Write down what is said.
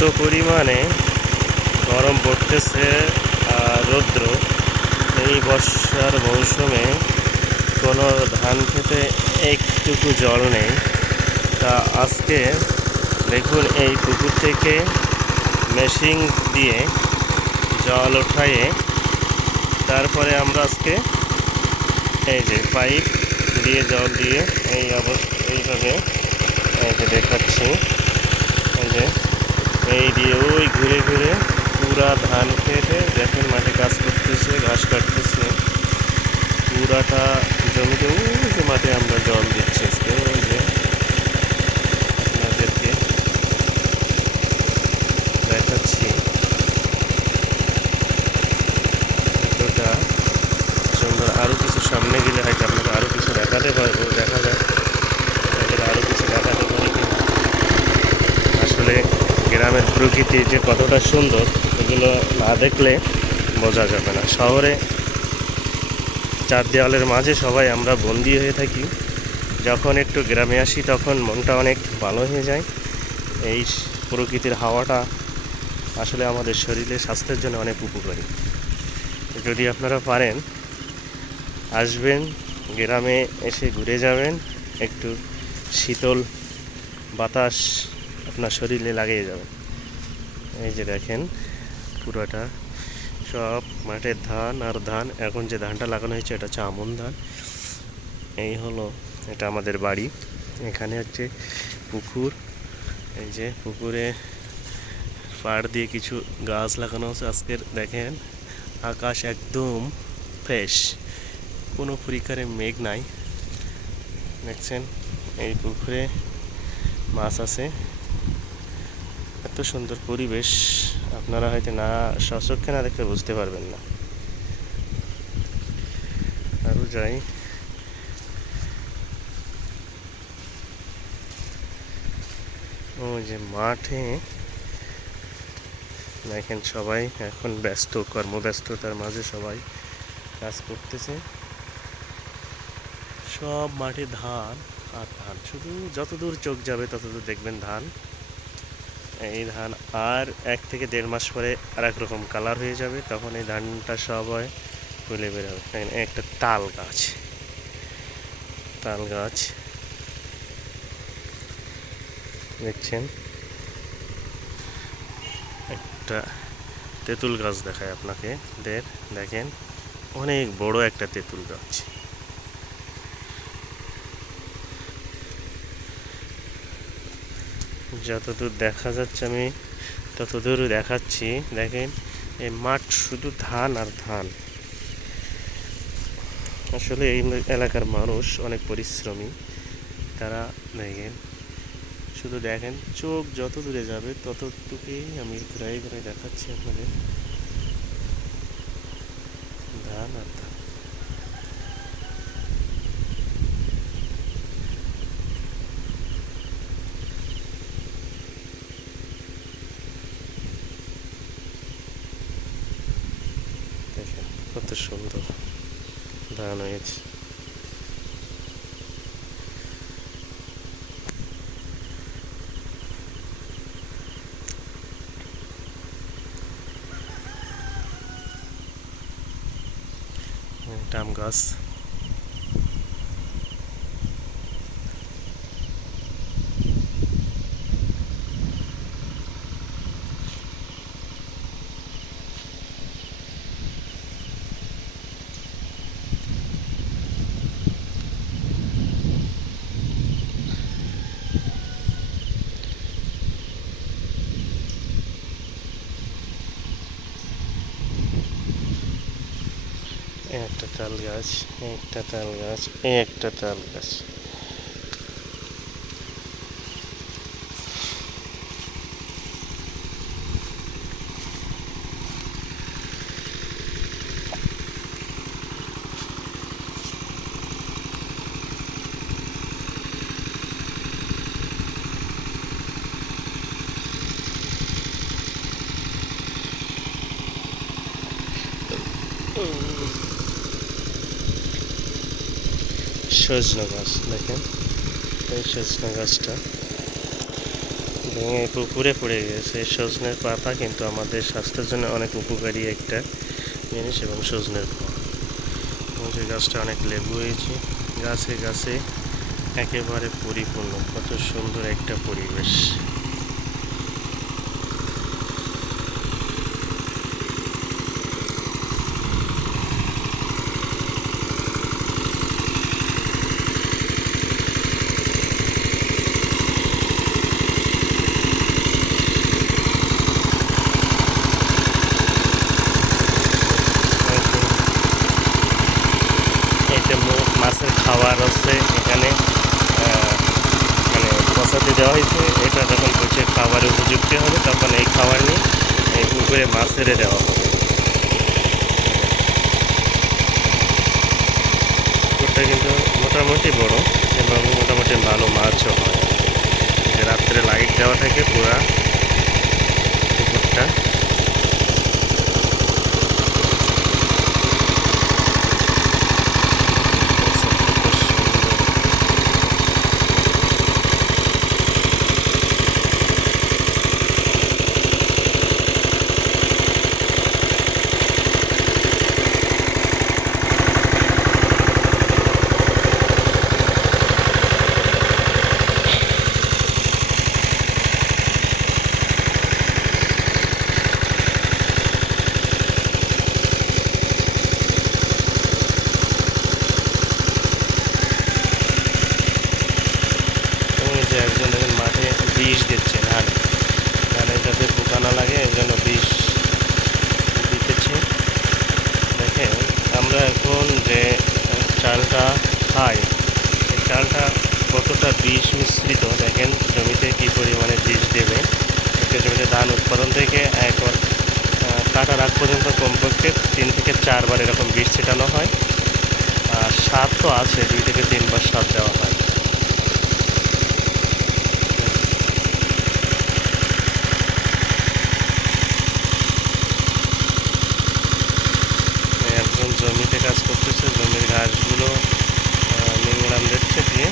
এত পরিমাণে গরম পড়তেছে আর রৌদ্র, এই বর্ষার মৌসুমে কোনো ধান খেতে একটুকু জল নেই। তা আজকে দেখুন এই পুকুর থেকে মেশিন দিয়ে জল ওঠায়ে তারপরে আমরা আজকে এই যে পাইপ দিয়ে জল দিয়ে এই অবস্থা এইভাবে এই যে দেখাচ্ছি। এই যে এই দিয়ে ওই ঘুরে ঘুরে পুরা ধান খেতে দেখেন মাঠে কাজ করতেছে, ঘাস কাটতেছে। পুরাটা জমিতে, ওই যে মাঠে আমরা জল দিচ্ছি। ওই যে আপনাদেরকে দেখাচ্ছি ওটা সুন্দর আরও কিছু সামনে গেলে হয়তো আপনাকে আরও কিছু দেখাতে পারব দেখা যাক এখানে আরও কিছু দেখাতে পারি কিনা। আসলে গ্রামের প্রকৃতি যে কতটা সুন্দর, এগুলো না দেখলে বোঝা যাবে না। শহরে চার দেওয়ালের মাঝে সবাই আমরা বন্দি হয়ে থাকি। যখন একটু গ্রামে আসি, তখন মনটা অনেক ভালো হয়ে যায়। এই প্রকৃতির হাওয়াটা আসলে আমাদের শরীরে স্বাস্থ্যের জন্য অনেক উপকারী। যদি আপনারা পারেন, আসবেন, গ্রামে এসে ঘুরে যাবেন, একটু শীতল বাতাস আপনার শরীরে লাগিয়ে যাবে এই যে দেখেন, পুরোটা সব মাঠের ধান আর ধান। এখন যে ধানটা লাগানো হয়েছে, এটা হচ্ছে আমন ধান। এই হলো এটা আমাদের বাড়ি। এখানে হচ্ছে পুকুর। এই যে পুকুরে পাড় দিয়ে কিছু গাছ লাগানো আছে। আজকের দেখেন, আকাশ একদম ফ্রেশ। কোনো পরিকারে মেঘ নাই। দেখছেন, এই পুকুরে মাছ আছে। সুন্দর পরিবেশ আপনারা হয়তো না, সচক্ষে না দেখলে বুঝতে পারবেন না। আরও যাই। ওই যে মাঠে, দেখেন সবাই এখন ব্যস্ত, কর্মব্যস্ততার মাঝে সবাই কাজ করতেছে। সব মাঠে ধান আর ধান, শুধু যতদূর চোখ যাবে ততদূর দেখবেন ধান। এই ধান আর এক থেকে দেড় মাস পরে আর এক রকম কালার হয়ে যাবে, তখন এই ধানটা সব হয় ফুলে বেরোবে একটা তাল গাছ। তাল গাছ। দেখছেন? একটা তেঁতুল গাছ দেখায় আপনাকে। দের, দেখেন, অনেক বড় একটা তেঁতুল গাছ। যতদূর দেখা যাচ্ছে আমি ততদূর দেখাচ্ছি। দেখেন, এই মাঠ শুধু ধান আর ধান। আসলে এই এলাকার মানুষ অনেক পরিশ্রমী। তারা দেখেন, শুধু দেখেন, চোখ যত দূরে যাবে ততটুকুই আমি ঘুরাই ঘুরাই দেখাচ্ছি আপনাদের। ধান আর ধান দেখেন কত সুন্দর দাঁড়ানো হয়েছে। ডাম গাছ এই একটা তাল গাছ এই একটা তাল গাছ এই একটা তাল গাছ। সজনা গাছ, দেখেন? এই সজনা গাছটা ভেঙে পুকুরে পড়ে গেছে। সজনের পাতা কিন্তু আমাদের স্বাস্থ্যের জন্য অনেক উপকারী একটা জিনিস এবং সজনের এবং যে গাছটা অনেক লেবু হয়েছে। গাছে গাছে একেবারে পরিপূর্ণ। কত সুন্দর একটা পরিবেশ এটা মো- মাছের এখানে। মানে বসাতে দেওয়া হয়েছে। এটা যখন হচ্ছে খাবারের উপযুক্ত হবে, তখন এই খাবার নিয়ে এই পুকুরে মাছ ছেড়ে দেওয়া হবে। পুকুরটা কিন্তু মোটামুটি বড় এবং মোটামুটি ভালো মাছও হয়। রাত্রে লাইট দেওয়া থাকে পুরা পুকুরটা কত সুন্দর এই যে একজন দেখেন মাঠে বিষ দিচ্ছে ধান ধানে যাতে পোকা না লাগে এই জন্য বিষ দিতেছে দেখেন আমরা এখন যে চালটা খাই এই চালটা কতটা বিষ মিশ্রিত? দেখেন জমিতে কী পরিমাণে বিষ দেবে। একটা জমিতে ধান উৎপাদন থেকে একবার কাটার আগ পর্যন্ত কমপক্ষে তিন থেকে চারবার এরকম বিষ ছেটানো হয়। আর সার তো আছে, দুই থেকে তিনবার সার দেওয়া হয়। জমিতে কাজ করতেছে, জমির ঘাসগুলো বাংলা আমলেটকে দিয়ে